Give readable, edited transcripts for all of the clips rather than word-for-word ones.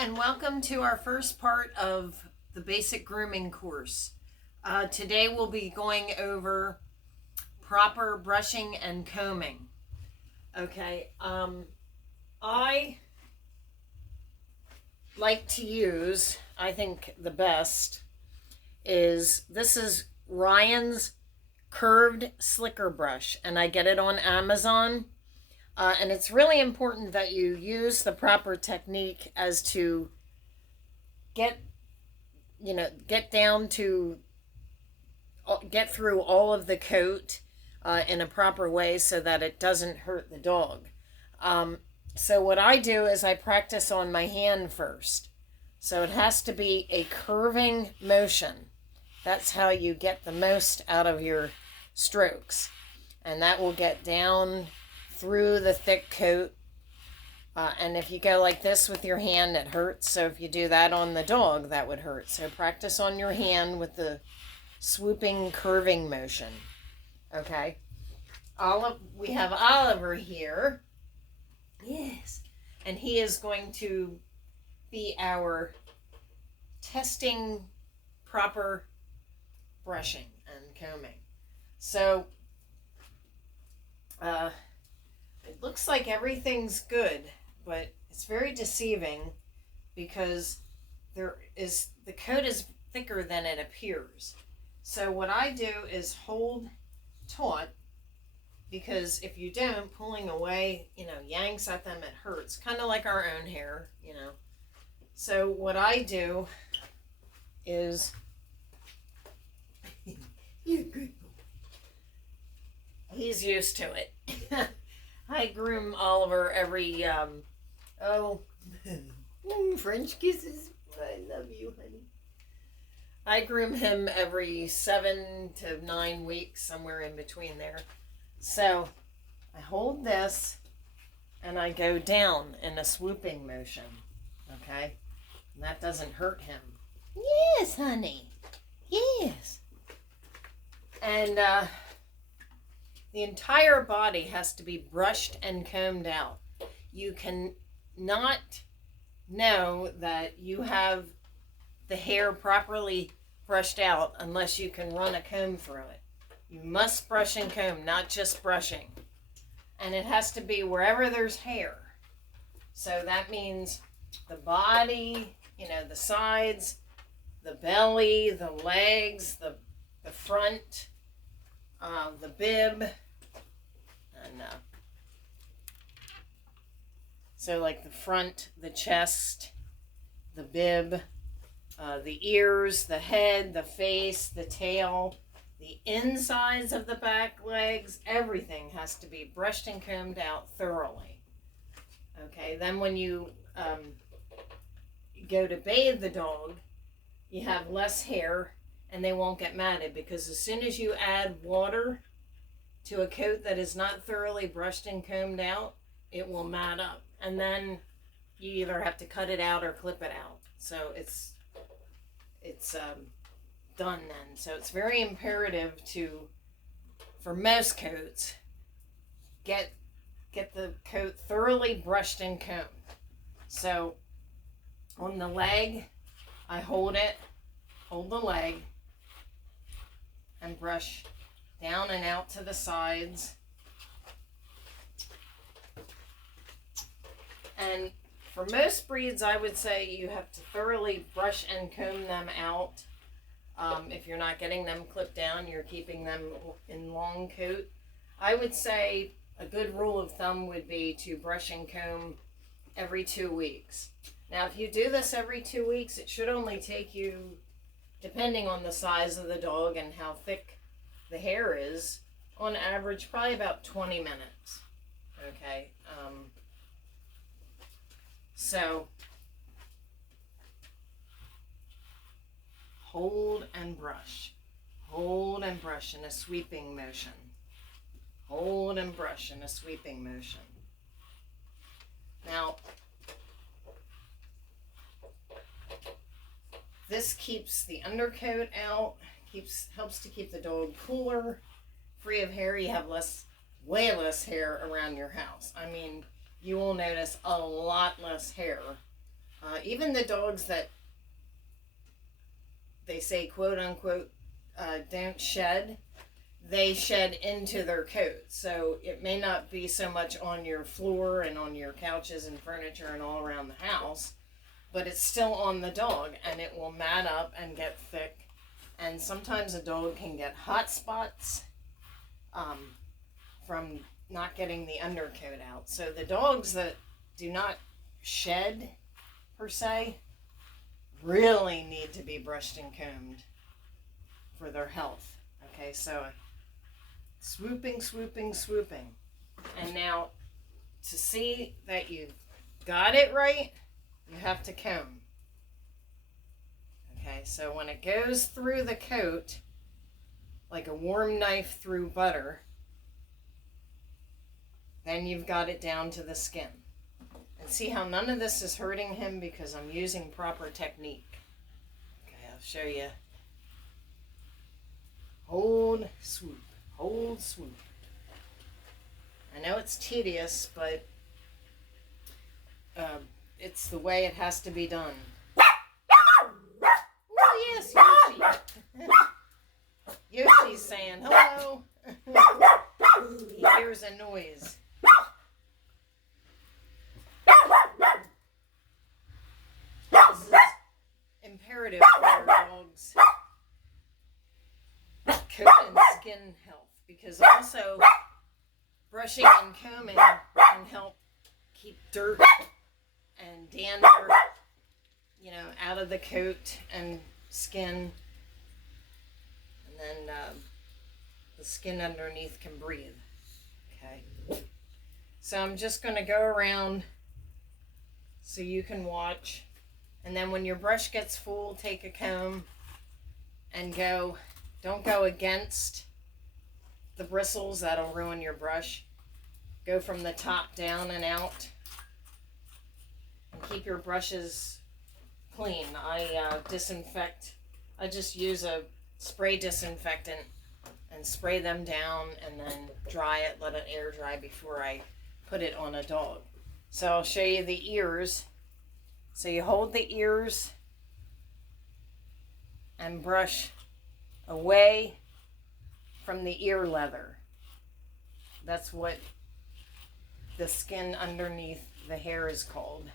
and welcome to our first part of the basic grooming course. Today we'll be going over proper brushing and combing. Okay, I like to use, I think the best this is Ryan's curved slicker brush, and I get it on Amazon. And it's really important that you use the proper technique as to get down to get through all of the coat in a proper way so that it doesn't hurt the dog. So what I do is I practice on my hand first. So it has to be a curving motion. That's how you get the most out of your strokes. And that will get down through the thick coat. And if you go like this with your hand, it hurts. So if you do that on the dog, that would hurt. So practice on your hand with the swooping, curving motion. Okay. We have Oliver here. Yes. And he is going to be our testing proper brushing and combing. So, it looks like everything's good, but it's very deceiving because the coat is thicker than it appears. So what I do is hold taut, because if you don't, pulling away, yanks at them, it hurts. Kind of like our own hair, So what I do is, you're good. He's used to it. I groom Oliver every, French kisses. I love you, honey. I groom him every 7 to 9 weeks, somewhere in between there. So I hold this and I go down in a swooping motion, okay? And that doesn't hurt him. Yes, honey. Yes. And, the entire body has to be brushed and combed out. You can not know that you have the hair properly brushed out unless you can run a comb through it. You must brush and comb, not just brushing. And it has to be wherever there's hair. So that means the body, the sides, the belly, the legs, the front, the bib, and so like the front, the chest, the bib, the ears, the head, the face, the tail, the insides of the back legs, everything has to be brushed and combed out thoroughly. Okay, then when you go to bathe the dog, you have less hair and they won't get matted, because as soon as you add water to a coat that is not thoroughly brushed and combed out, it will mat up. And then you either have to cut it out or clip it out. So it's done then. So it's very imperative for most coats, get the coat thoroughly brushed and combed. So on the leg, I hold the leg, and brush down and out to the sides. And for most breeds, I would say you have to thoroughly brush and comb them out. If you're not getting them clipped down, you're keeping them in long coat. I would say a good rule of thumb would be to brush and comb every 2 weeks. Now, if you do this every 2 weeks, it should only take you, depending on the size of the dog and how thick the hair is, on average, probably about 20 minutes. Okay. So hold and brush in a sweeping motion. Hold and brush in a sweeping motion. Now, this keeps the undercoat out, helps to keep the dog cooler, free of hair. You have way less hair around your house. I mean, you will notice a lot less hair Even the dogs that they say quote unquote don't shed, they shed into their coat. So it may not be so much on your floor and on your couches and furniture and all around the house, but it's still on the dog, and it will mat up and get thick. And sometimes a dog can get hot spots from not getting the undercoat out. So the dogs that do not shed per se really need to be brushed and combed for their health. Okay, so swooping, swooping, swooping. And now to see that you got it right, you have to comb. Okay, so when it goes through the coat, like a warm knife through butter, then you've got it down to the skin. And see how none of this is hurting him because I'm using proper technique. Okay, I'll show you. Hold, swoop. Hold, swoop. I know it's tedious, but it's the way it has to be done. Oh, yes, Yoshi. Yoshi's saying hello. He hears a noise. This is imperative for our dogs' coat and skin health, because also brushing and combing can help keep dirt and dander, out of the coat and skin, and then the skin underneath can breathe. Okay, so I'm just going to go around so you can watch, and then when your brush gets full, take a comb and don't go against the bristles, that'll ruin your brush. Go from the top down and out, and keep your brushes clean. I disinfect. I just use a spray disinfectant and spray them down, and then dry it, let it air dry before I put it on a dog. So I'll show you the ears. So you hold the ears and brush away from the ear leather. That's what the skin underneath the hair is called.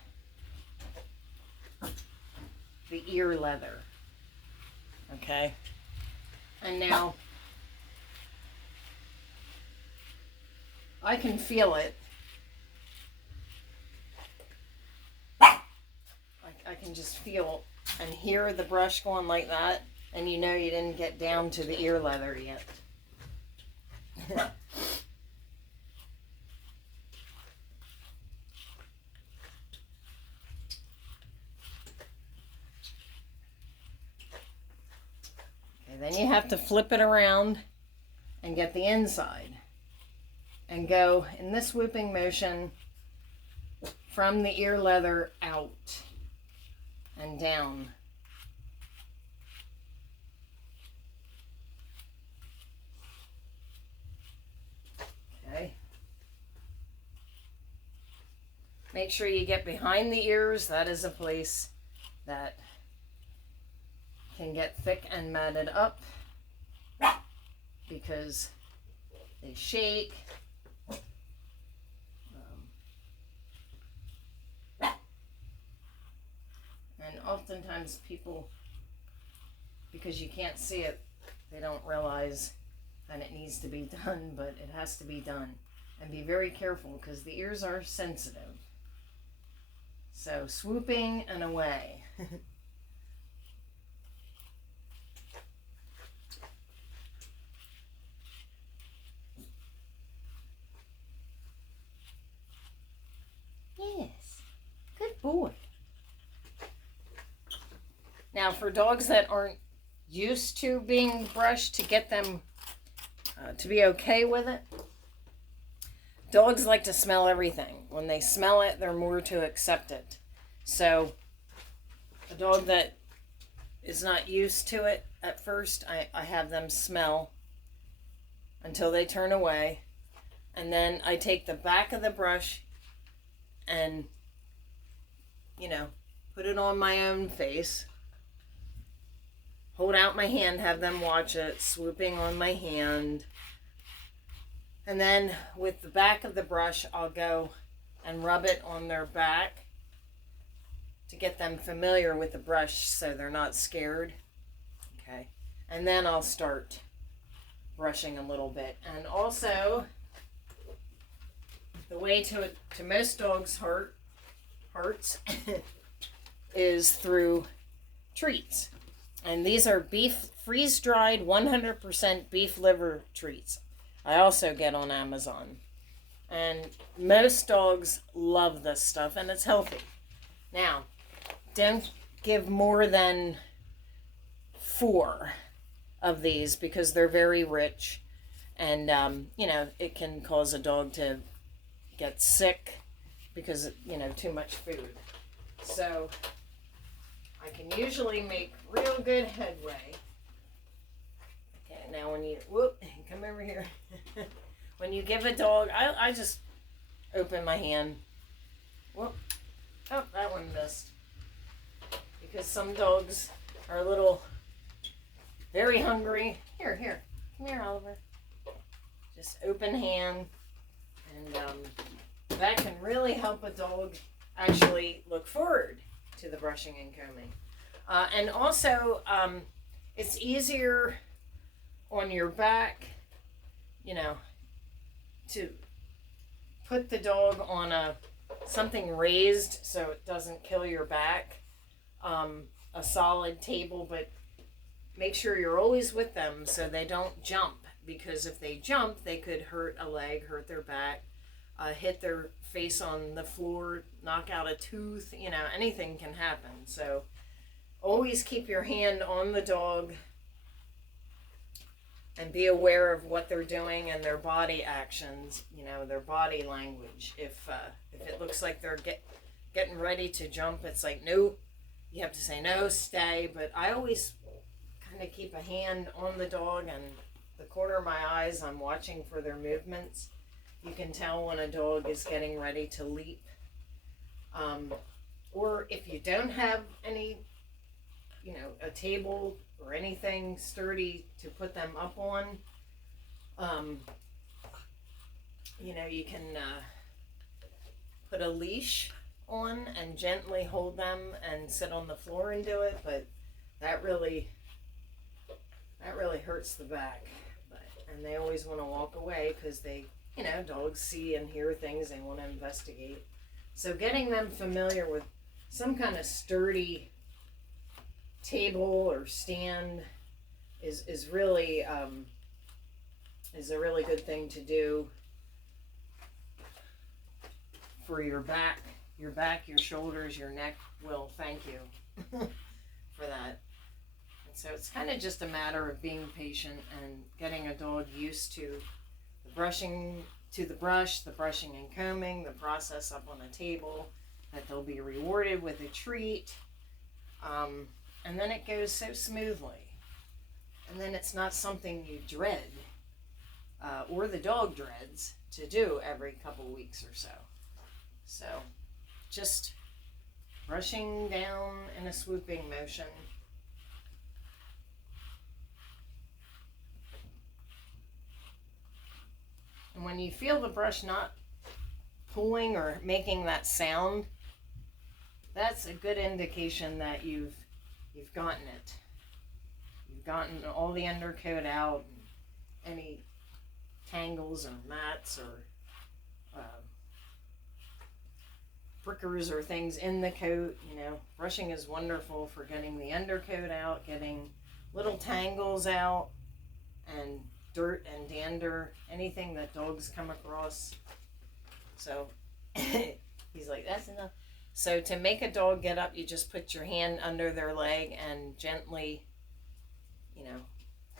The ear leather. Okay? And now I can feel it. I can just feel and hear the brush going like that, and you know you didn't get down to the ear leather yet. Okay, then you have to flip it around and get the inside and go in this swooping motion from the ear leather out and down. Okay. Make sure you get behind the ears. That is a place that can get thick and matted up because they shake. And oftentimes people, because you can't see it, they don't realize that it needs to be done, but it has to be done. And be very careful because the ears are sensitive. So swooping and away. Yes, good boy. Now for dogs that aren't used to being brushed, to get them to be okay with it, dogs like to smell everything. When they smell it, they're more to accept it. So a dog that is not used to it at first, I have them smell until they turn away. And then I take the back of the brush and, put it on my own face, hold out my hand, have them watch it, swooping on my hand. And then with the back of the brush, I'll go and rub it on their back to get them familiar with the brush so they're not scared. Okay. And then I'll start brushing a little bit. And also, the way to most dogs' hearts is through treats. And these are beef, freeze-dried 100% beef liver treats. I also get on Amazon. And most dogs love this stuff, and it's healthy. Now, don't give more than 4 of these because they're very rich. And, it can cause a dog to get sick because, too much food. So, I can usually make real good headway. Okay, now when you, come over here. When you give a dog, I just open my hand. Whoop. Oh, that one missed. Because some dogs are very hungry. Here. Come here, Oliver. Just open hand. And that can really help a dog actually look forward to the brushing and combing. And also, it's easier on your back, to put the dog on something raised so it doesn't kill your back, a solid table, but make sure you're always with them so they don't jump, because if they jump, they could hurt a leg, hurt their back, hit their face on the floor, knock out a tooth, anything can happen. So always keep your hand on the dog and be aware of what they're doing and their body actions, their body language. If it looks like they're getting ready to jump, it's like, no, you have to say, no, stay. But I always kind of keep a hand on the dog, and the corner of my eyes, I'm watching for their movements. You can tell when a dog is getting ready to leap. Or if you don't have any, a table or anything sturdy to put them up on, you can put a leash on and gently hold them and sit on the floor and do it, but that really hurts the back. And they always want to walk away because they, dogs see and hear things, they want to investigate. So getting them familiar with some kind of sturdy table or stand is really is a really good thing to do for your back, your shoulders, your neck will thank you for that. And so it's kind of just a matter of being patient and getting a dog used to the brushing, the brushing and combing, the process up on the table, that they'll be rewarded with a treat. And then it goes so smoothly. And then it's not something you dread, or the dog dreads, to do every couple weeks or so. So, just brushing down in a swooping motion. And when you feel the brush not pulling or making that sound, that's a good indication that you've gotten it. You've gotten all the undercoat out, and any tangles or mats or prickers or things in the coat. Brushing is wonderful for getting the undercoat out, getting little tangles out, and dirt and dander, anything that dogs come across. So he's like, that's enough. So to make a dog get up, you just put your hand under their leg and gently,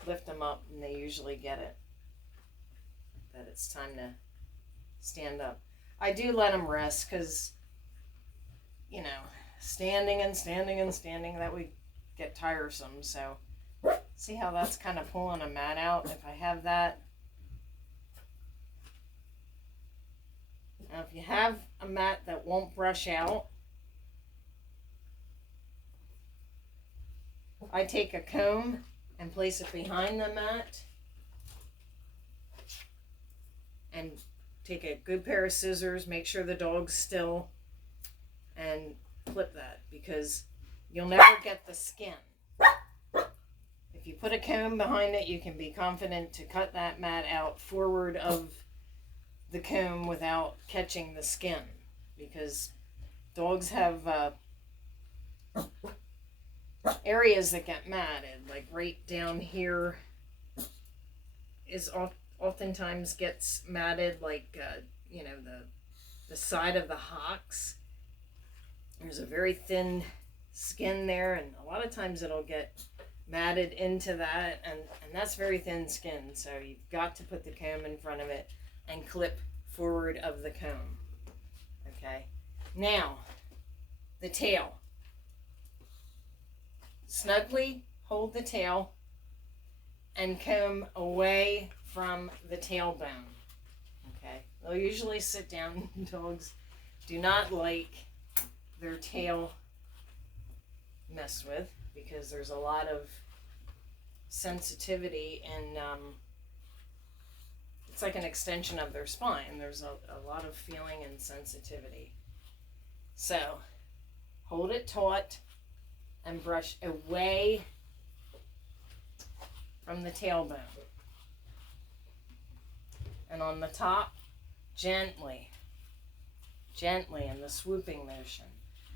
lift them up, and they usually get it, that it's time to stand up. I do let them rest because, standing and standing and standing, that would get tiresome. So see how that's kind of pulling a mat out? If I have that. Now if you have a mat that won't brush out, I take a comb and place it behind the mat and take a good pair of scissors, make sure the dog's still, and clip that, because you'll never get the skin. If you put a comb behind it, you can be confident to cut that mat out forward of the comb without catching the skin, because dogs have areas that get matted, like right down here is oftentimes gets matted, like you know, the side of the hocks. There's a very thin skin there, and a lot of times it'll get matted into that, and that's very thin skin, so you've got to put the comb in front of it and clip forward of the comb. Okay, now the tail. Snugly hold the tail and comb away from the tailbone. Okay, they'll usually sit down. Dogs do not like their tail messed with, because there's a lot of sensitivity, and it's like an extension of their spine. There's a lot of feeling and sensitivity. So hold it taut and brush away from the tailbone. And on the top, gently in the swooping motion.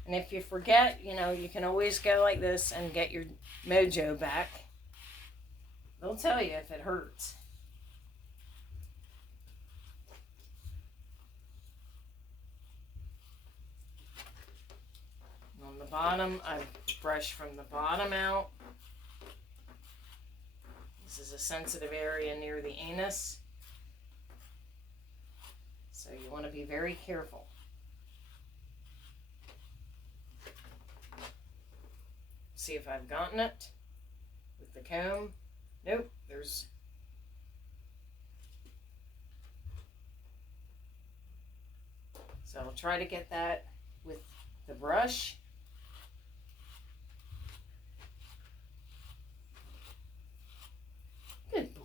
And if you forget, you know, you can always go like this and get your mojo back. They'll tell you if it hurts. And on the bottom, I brush from the bottom out. This is a sensitive area near the anus, so you want to be very careful. See if I've gotten it with the comb. Nope, there's so I'll try to get that with the brush. Good boy.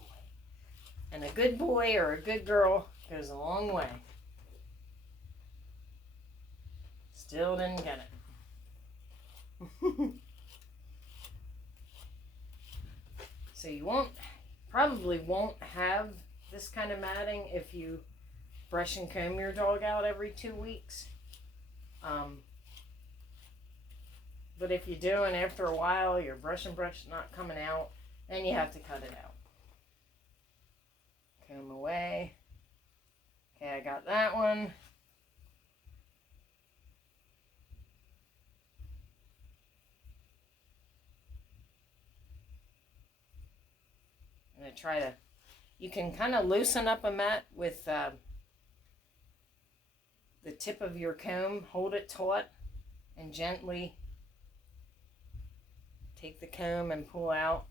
And a good boy or a good girl goes a long way. Still didn't get it. So you probably won't have this kind of matting if you brush and comb your dog out every 2 weeks. But if you do, and after a while your brush not coming out, then you have to cut it out. Comb away. Okay, I got that one. I'm going to try to, you can kind of loosen up a mat with the tip of your comb. Hold it taut and gently take the comb and pull out.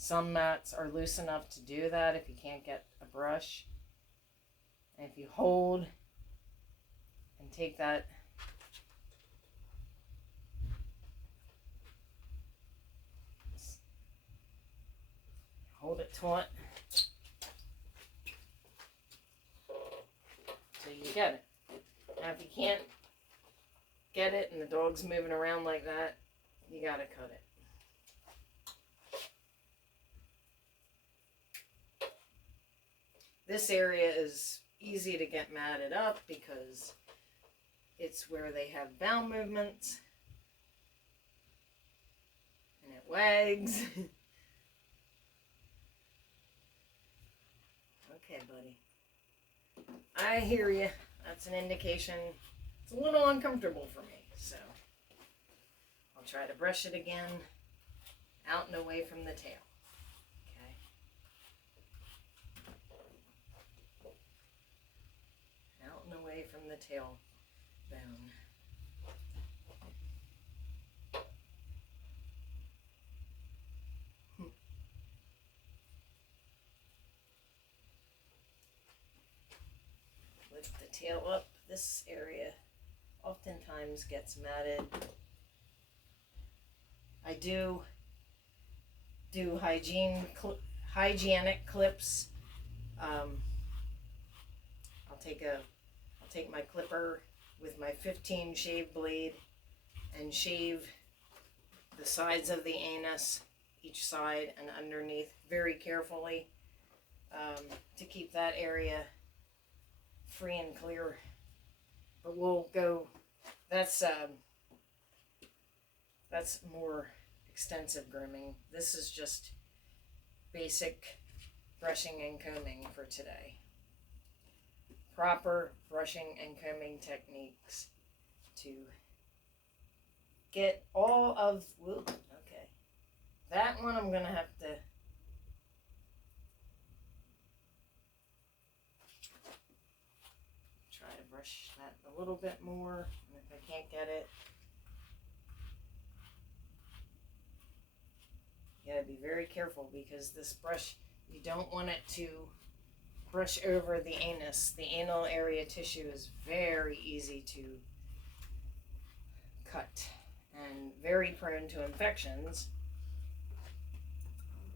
Some mats are loose enough to do that if you can't get a brush. And if you hold and take that hold it taut so you get it. Now if you can't get it and the dog's moving around like that, you gotta cut it. This area is easy to get matted up because it's where they have bowel movements and it wags. Okay, buddy. I hear you. That's an indication it's a little uncomfortable for me, so I'll try to brush it again out and away from the tail. Okay. Out and away from the tail bone. Lift the tail up. This area oftentimes gets matted. I do hygienic clips. I'll take my clipper with my 15 shave blade and shave the sides of the anus, each side and underneath, very carefully, to keep that area free and clear. But we'll go, that's more extensive grooming. This is just basic brushing and combing for today. Proper brushing and combing techniques to get all of, okay, that one I'm gonna have to try to brush that a little bit more, and if I can't get it, you gotta be very careful, because this brush, you don't want it to brush over the anus. The anal area tissue is very easy to cut and very prone to infections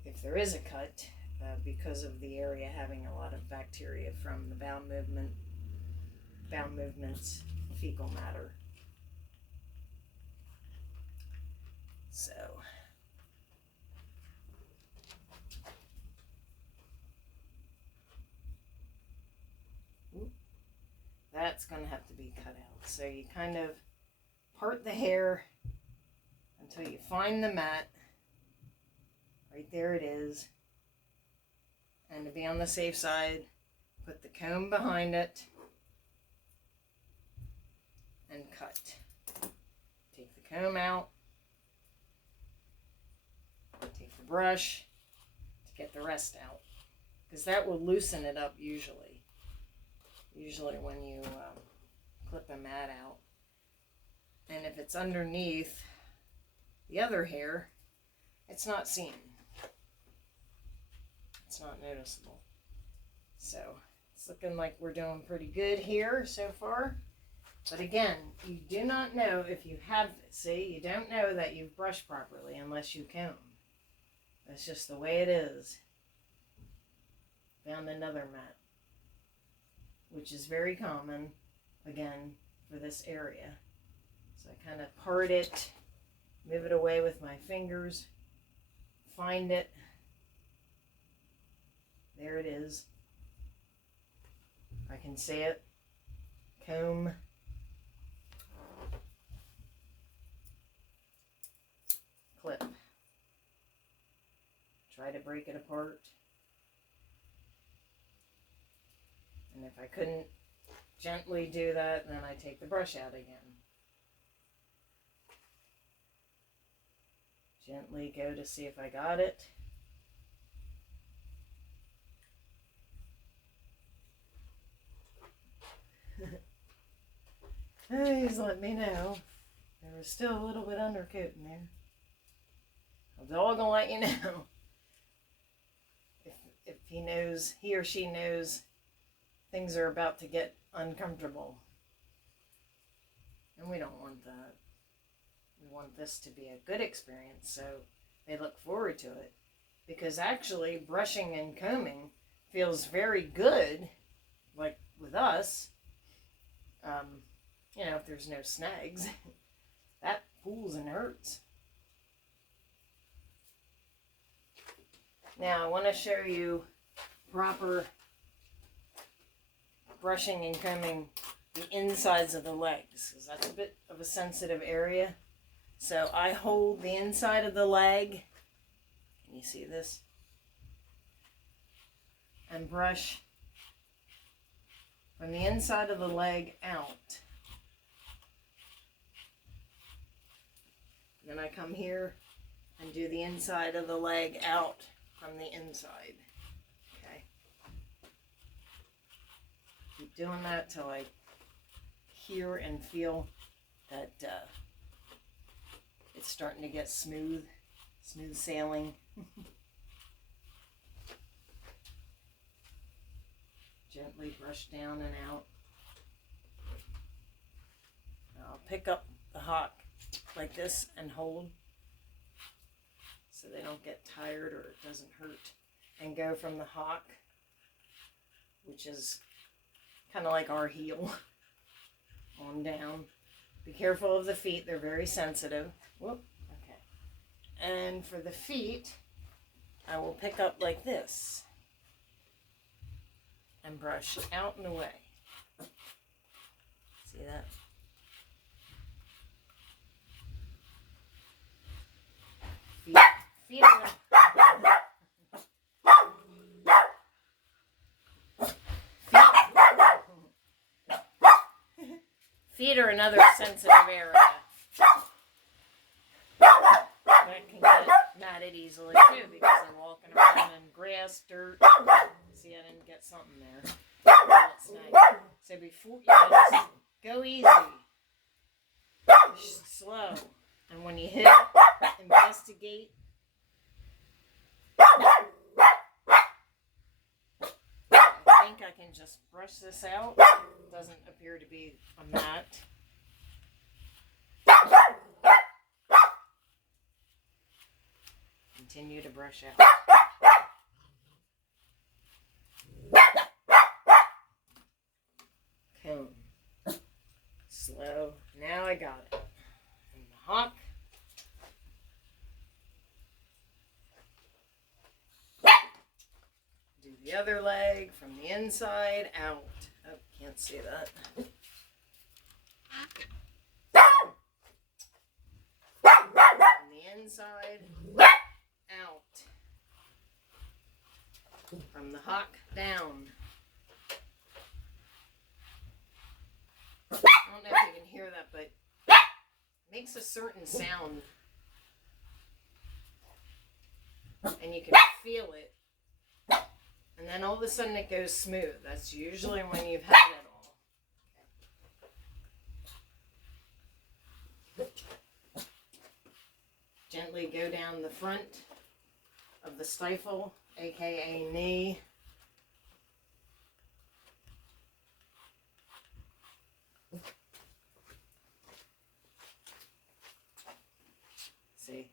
if there is a cut, because of the area having a lot of bacteria from the bowel movements, fecal matter. So that's going to have to be cut out. So you kind of part the hair until you find the mat. Right there it is. And to be on the safe side, put the comb behind it and cut. Take the comb out. Take the brush to get the rest out, because that will loosen it up usually. Usually when you clip a mat out. And if it's underneath the other hair, it's not seen. It's not noticeable. So it's looking like we're doing pretty good here so far. But again, you do not know if you have, see, you don't know that you've brushed properly unless you comb. That's just the way it is. Found another mat, which is very common, again, for this area. So I kind of part it, move it away with my fingers, find it. There it is. I can see it. Comb. Clip. Try to break it apart. And if I couldn't gently do that, then I take the brush out again. Gently go to see if I got it. Please let me know. There was still a little bit undercoat in there. The dog will let you know if he or she knows things are about to get uncomfortable. And we don't want that. We want this to be a good experience, so they look forward to it. Because actually, brushing and combing feels very good, like with us. If there's no snags, that pulls and hurts. Now I want to show you proper brushing and combing the insides of the legs, because that's a bit of a sensitive area. So I hold the inside of the leg, can you see this? And brush from the inside of the leg out. Then I come here and do the inside of the leg out from the inside. Okay. Keep doing that till I hear and feel that it's starting to get smooth sailing. Gently brush down and out. I'll pick up the hock like this and hold so they don't get tired or it doesn't hurt. And go from the hock, which is kind of like our heel, on down. Be careful of the feet, they're very sensitive. Whoop, okay. And for the feet, I will pick up like this and brush out and away. See that? Feet are feet are another sensitive area that can get matted easily too, because I'm walking around in grass, dirt. See, I didn't get something there. So before you just go easy, slow, and when you hit, investigate. I think I can just brush this out. It doesn't appear to be a mat. Continue to brush out. Comb. Slow. Now I got it. And the hock. Do the other leg from the inside out. Oh, can't see that. From the inside out. From the hock down. I don't know if you can hear that, but it makes a certain sound. And you can feel it. And then all of a sudden it goes smooth. That's usually when you've had it all. Gently go down the front of the stifle, aka knee. See?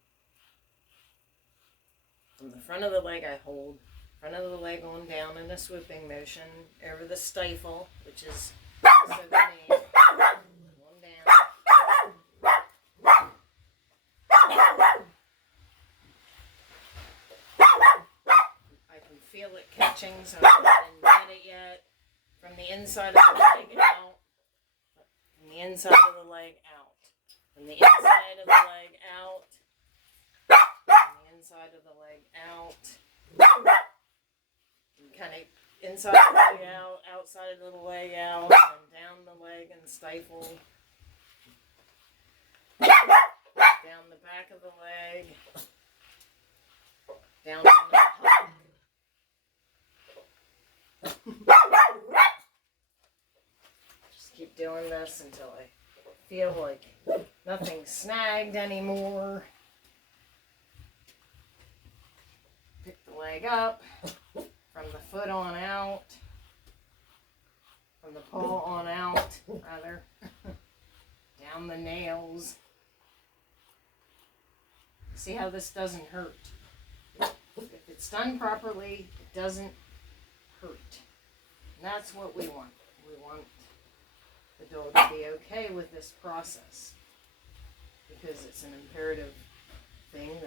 From the front of the leg I hold. Front of the leg on down in a swooping motion over the stifle, which is also the knee. On down. I can feel it catching, so I didn't get it yet. From the inside of the leg out. From the inside of the leg out. From the inside of the leg out. From the inside of the leg out. Kind of inside the leg out, outside of the leg out, and down the leg and stifle. Down the back of the leg. Down on the hock. Just keep doing this until I feel like nothing's snagged anymore. Pick the leg up. From the foot on out, from the paw on out, rather, down the nails. See how this doesn't hurt. If it's done properly, it doesn't hurt. And that's what we want. We want the dog to be okay with this process, because it's an imperative thing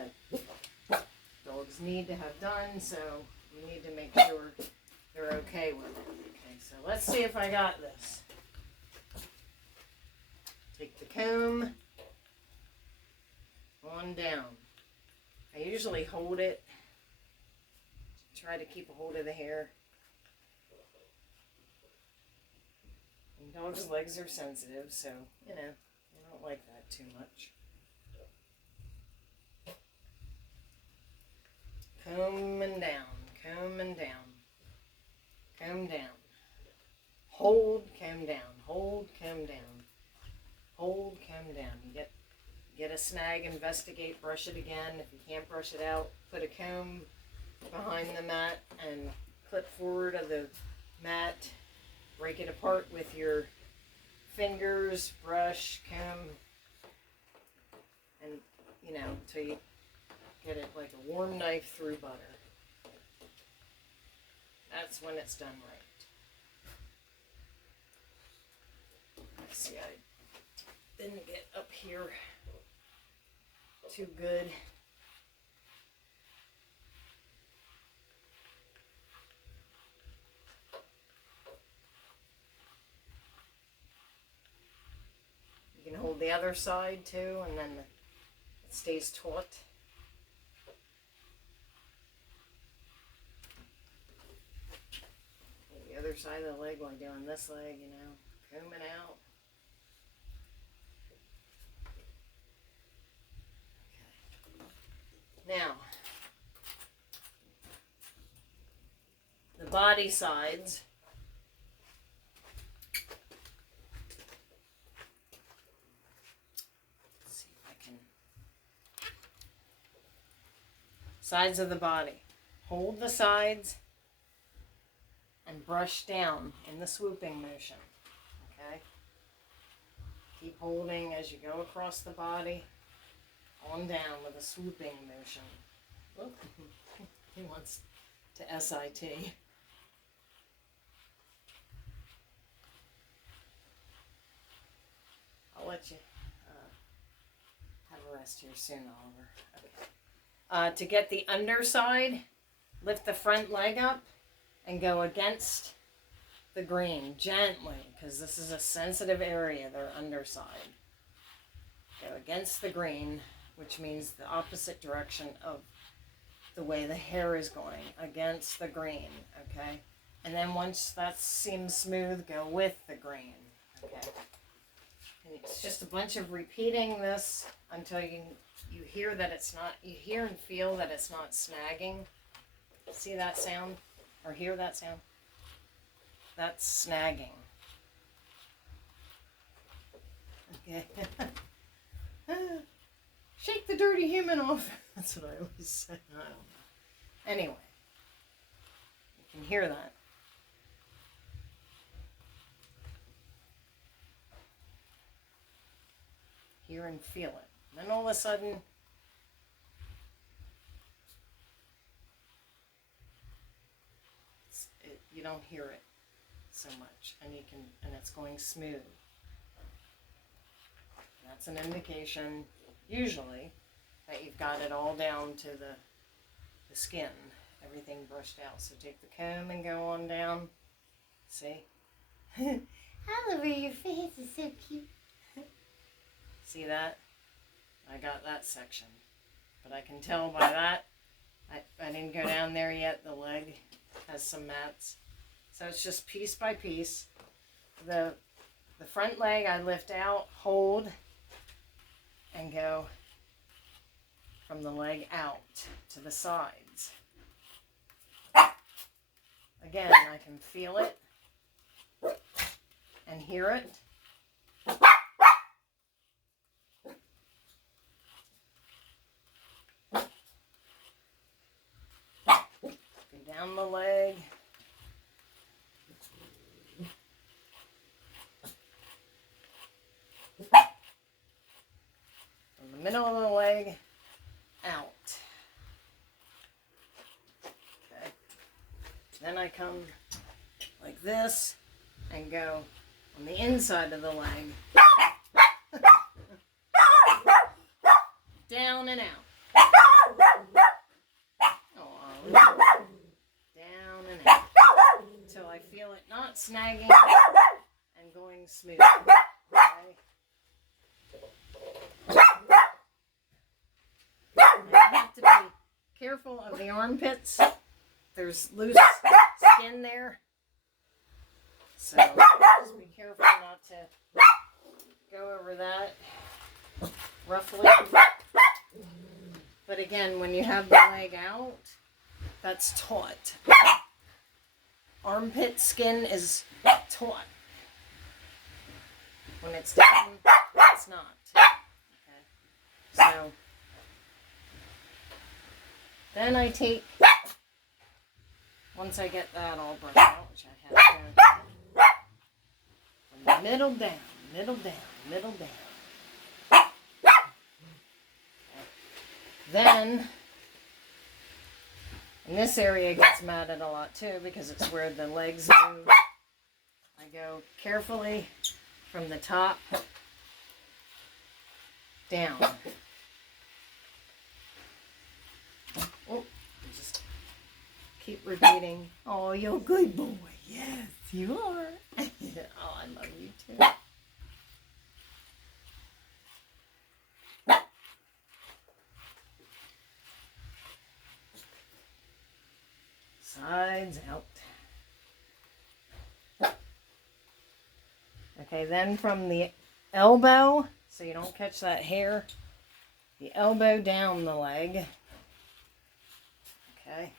that dogs need to have done, so we need to make sure they're okay with it. Okay, so let's see if I got this. Take the comb on down. I usually hold it, try to keep a hold of the hair. And dogs' legs are sensitive, so, you know, I don't like that too much. Comb and down. Comb and down. Comb down. Hold, comb down. Hold, comb down. Hold, comb down. You get a snag, investigate, brush it again. If you can't brush it out, put a comb behind the mat and clip forward of the mat. Break it apart with your fingers, brush, comb, and, you know, until you Get it like a warm knife through butter. That's when it's done right. See, I didn't get up here too good. You can hold the other side too, and then it stays taut. The other side of the leg while doing this leg, you know, combing out. Okay. Now, the body sides. Let's see if I can. Sides of the body. Hold the sides and brush down in the swooping motion. Okay? Keep holding as you go across the body, on down with a swooping motion. Oop. He wants to SIT. I'll let you have a rest here soon, Oliver. Okay. To get the underside, lift the front leg up and go against the green gently, because this is a sensitive area, their underside. Go against the green, which means the opposite direction of the way the hair is going, against the green, okay? And then once that seems smooth, go with the green, okay? And it's just a bunch of repeating this until you hear that it's not, you hear and feel that it's not snagging. See that sound? Or hear that sound? That's snagging. Okay. Shake the dirty human off. That's what I always say. I don't know. Anyway, you can hear that. Hear and feel it. Then all of a sudden, you don't hear it so much, and it's going smooth. That's an indication, usually, that you've got it all down to the skin, everything brushed out. So take the comb and go on down. See? Oliver, your face is so cute. See that? I got that section. But I can tell by that, I didn't go down there yet. The leg has some mats. So it's just piece by piece. The front leg I lift out, hold, and go from the leg out to the sides. Again, I can feel it and hear it. Go down the leg. From the middle of the leg out. Okay. Then I come like this and go on the inside of the leg. Down and out. Oh, down and out. Until I feel it not snagging and going smooth. Okay. I have to be careful of the armpits. There's loose skin there. So just be careful not to go over that roughly. But again, when you have the leg out, that's taut. Armpit skin is taut. When it's down, it's not. Okay. So then I take, once I get that all brushed out, which I have to, from the middle down, middle down, middle down. Okay. Then And this area gets matted a lot too because it's where the legs move. I go carefully from the top down. Oh, just keep repeating. Oh, you're a good boy. Yes, you are. Oh, I love you too. Sides out. Okay, then from the elbow, so you don't catch that hair, the elbow down the leg. Okay.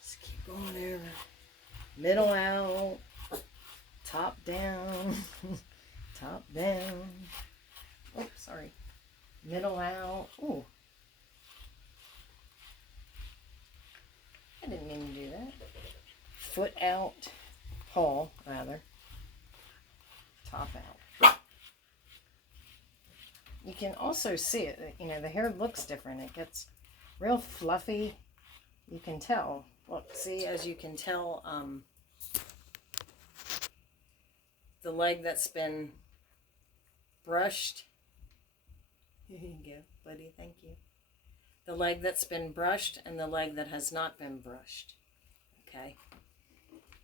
Just keep going over. Middle out. Top down. Top down. Oops, sorry. Middle out. Ooh. I didn't mean to do that. Foot out. Paw, rather. Top out. You can also see it. You know, the hair looks different. It gets real fluffy. You can tell. Look, see, as you can tell, the leg that's been brushed. Here you go, buddy. Thank you. The leg that's been brushed and the leg that has not been brushed. Okay.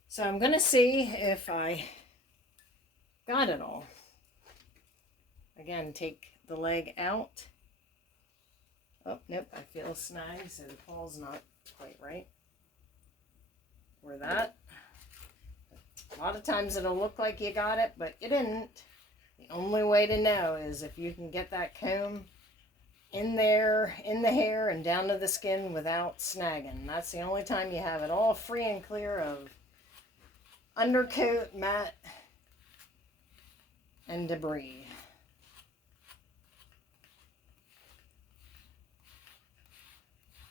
So I'm going to see if I got it all. Again, take the leg out. Oh, nope, I feel snagged, so the paw's not quite right. Or that. A lot of times it'll look like you got it, but you didn't. The only way to know is if you can get that comb in there, in the hair, and down to the skin without snagging. That's the only time you have it all free and clear of undercoat, mat, and debris.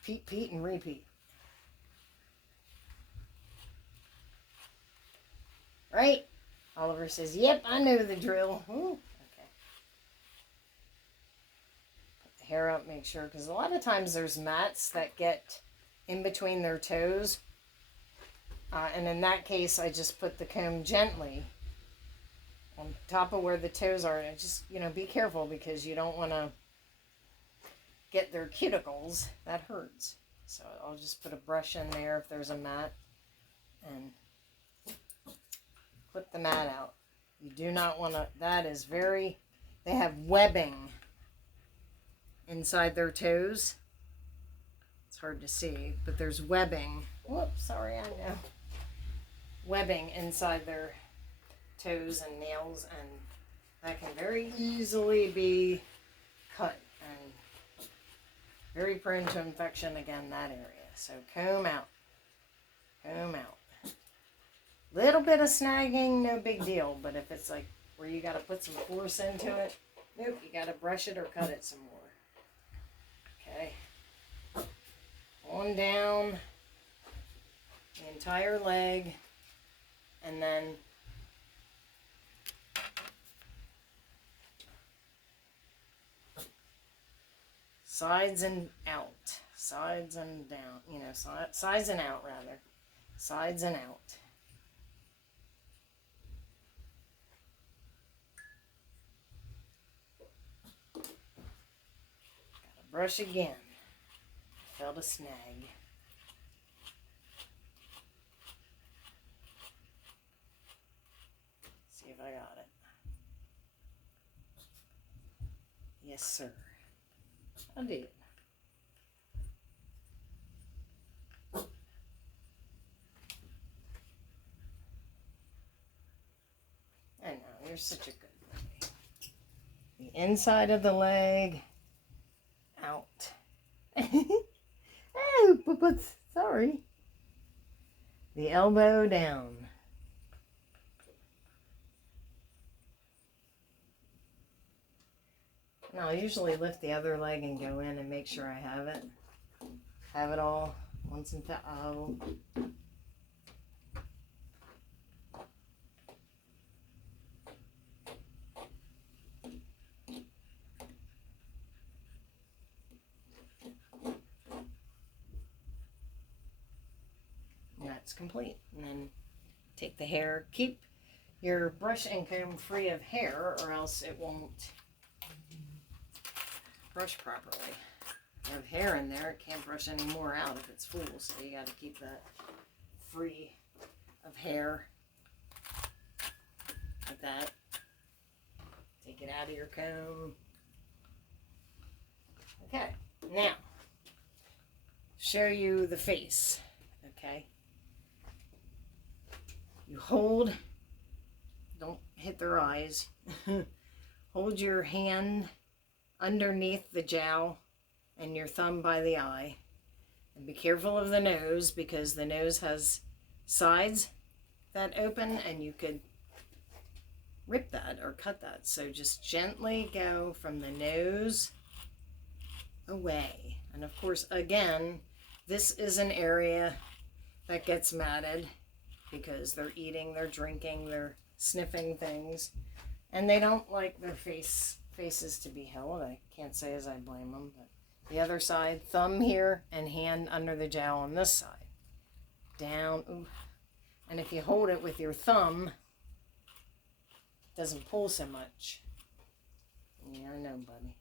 Pete, and repeat. Right? Oliver says, yep, I know the drill. Ooh, okay. Put the hair up, make sure, because a lot of times there's mats that get in between their toes. And in that case, I just put the comb gently on top of where the toes are. And just, you know, be careful because you don't want to get their cuticles. That hurts. So I'll just put a brush in there if there's a mat and clip the mat out. You do not want to, that is very, they have webbing inside their toes. It's hard to see, but there's webbing. Whoops, sorry, I know. Webbing inside their toes and nails, and that can very easily be cut and very prone to infection again, that area. So comb out. Comb out. Little bit of snagging, no big deal, but if it's like where you got to put some force into it, nope, you got to brush it or cut it some more. Okay. On down the entire leg, and then sides and out, sides and down, you know, sides and out rather, sides and out. Gotta brush again. Felt a snag. See if I got it. Yes, sir. I did. I know, you're such a good boy. The inside of the leg out. Oh, but sorry. The elbow down. Now I usually lift the other leg and go in and make sure I have it. Have it all once and for all. that's complete. And then take the hair, keep your brush and comb free of hair or else it won't brush properly. If you have hair in there, it can't brush any more out if it's full, so you got to keep that free of hair like that. Take it out of your comb. Okay, now show you the face. Okay, you hold, don't hit their eyes. Hold your hand underneath the jowl and your thumb by the eye, and be careful of the nose because the nose has sides that open and you could rip that or cut that. So just gently go from the nose away. And of course, again, this is an area that gets matted because they're eating, they're drinking, they're sniffing things, and they don't like their faces to be held. I can't say as I blame them, but the other side, thumb here and hand under the jowl on this side. Down, ooh. And if you hold it with your thumb, it doesn't pull so much. Yeah, I know, buddy.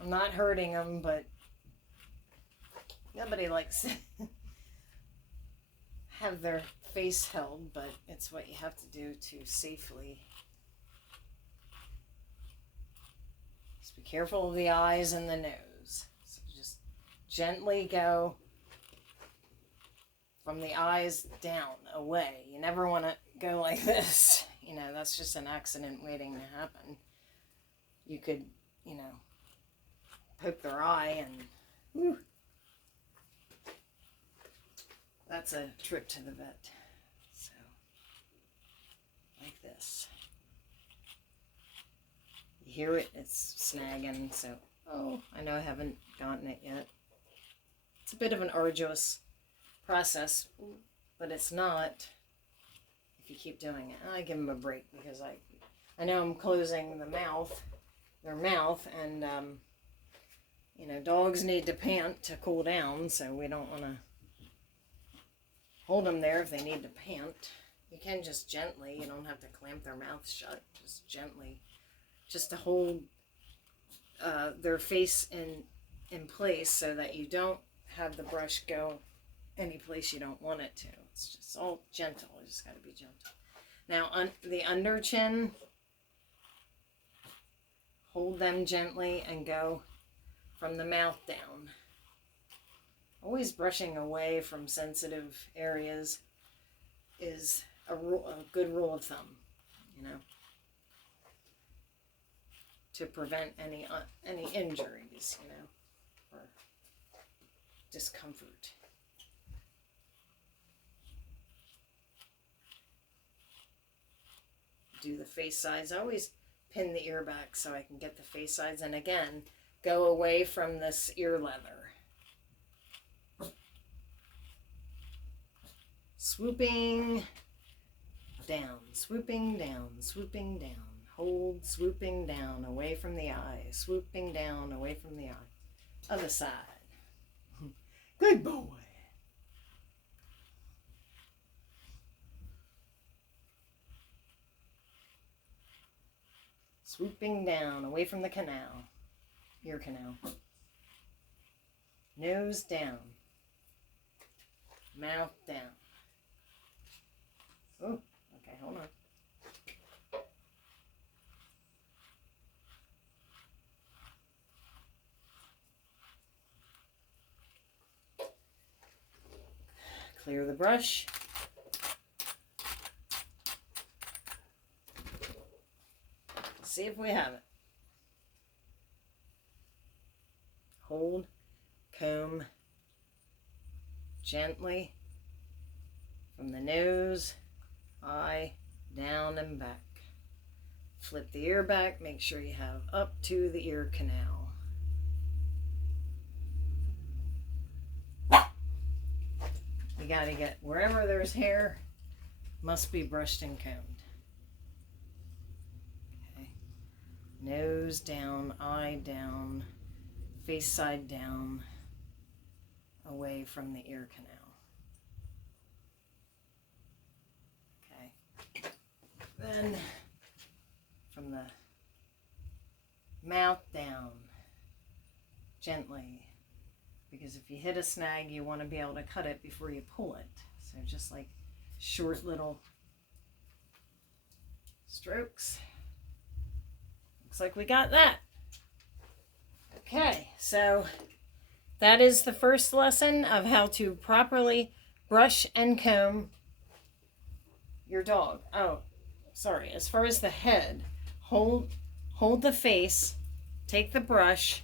I'm not hurting them, but nobody likes to have their face held, but it's what you have to do to safely. Just be careful of the eyes and the nose. So just gently go from the eyes down, away. You never want to go like this. You know, that's just an accident waiting to happen. You could, you know, poke their eye and whew, that's a trip to the vet. So, like this. You hear it, it's snagging, so, oh, I know I haven't gotten it yet. It's a bit of an arduous process, but it's not if you keep doing it. I give them a break because I know I'm closing their mouth, and you know, dogs need to pant to cool down, so we don't want to hold them there if they need to pant. You can just gently, you don't have to clamp their mouth shut, just gently, just to hold their face in place so that you don't have the brush go any place you don't want it to. It's just all gentle. You just got to be gentle. Now, on the under chin, hold them gently and go from the mouth down. Always brushing away from sensitive areas is a good rule of thumb, you know, to prevent any injuries, you know, or discomfort. Do the face sides. I always pin the ear back so I can get the face sides, and again, go away from this ear leather. Swooping down, swooping down, swooping down. Hold, swooping down, away from the eye. Swooping down, away from the eye. Other side. Good boy. Swooping down, away from the canal. Ear canal. Nose down. Mouth down. Oh, okay, hold on. Clear the brush. See if we have it. Hold, comb gently from the nose, eye, down and back. Flip the ear back, make sure you have up to the ear canal. You gotta get wherever there's hair, must be brushed and combed. Okay. Nose down, eye down, face side down, away from the ear canal. Then from the mouth down, gently, because if you hit a snag, you want to be able to cut it before you pull it. So just like short little strokes. Looks like we got that. Okay, so that is the first lesson of how to properly brush and comb your dog. Oh, sorry. As far as the head, hold the face, take the brush,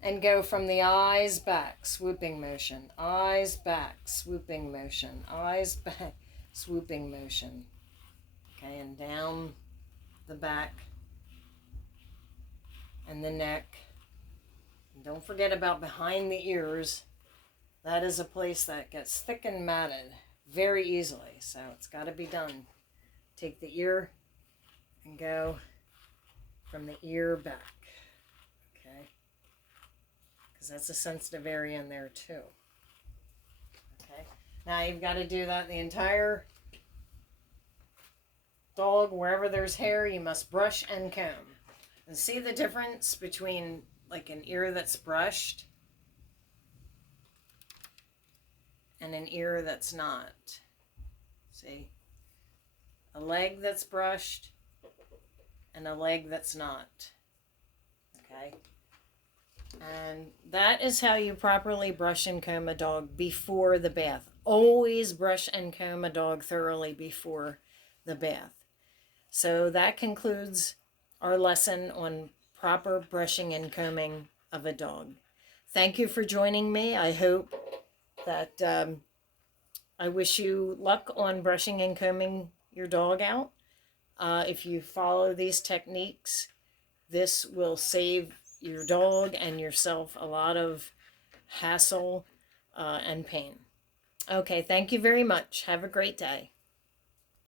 and go from the eyes back, swooping motion. Eyes back, swooping motion. Eyes back, swooping motion. Okay, and down the back and the neck. And don't forget about behind the ears. That is a place that gets thick and matted very easily, so it's got to be done. Take the ear and go from the ear back, okay? Because that's a sensitive area in there too. Okay, now you've got to do that the entire dog. Wherever there's hair, you must brush and comb. And see the difference between like an ear that's brushed and an ear that's not. See? A leg that's brushed and a leg that's not. Okay? And that is how you properly brush and comb a dog before the bath. Always brush and comb a dog thoroughly before the bath. So that concludes our lesson on proper brushing and combing of a dog. Thank you for joining me. I hope that I wish you luck on brushing and combing your dog out. If you follow these techniques, this will save your dog and yourself a lot of hassle and pain. Okay, thank you very much. Have a great day.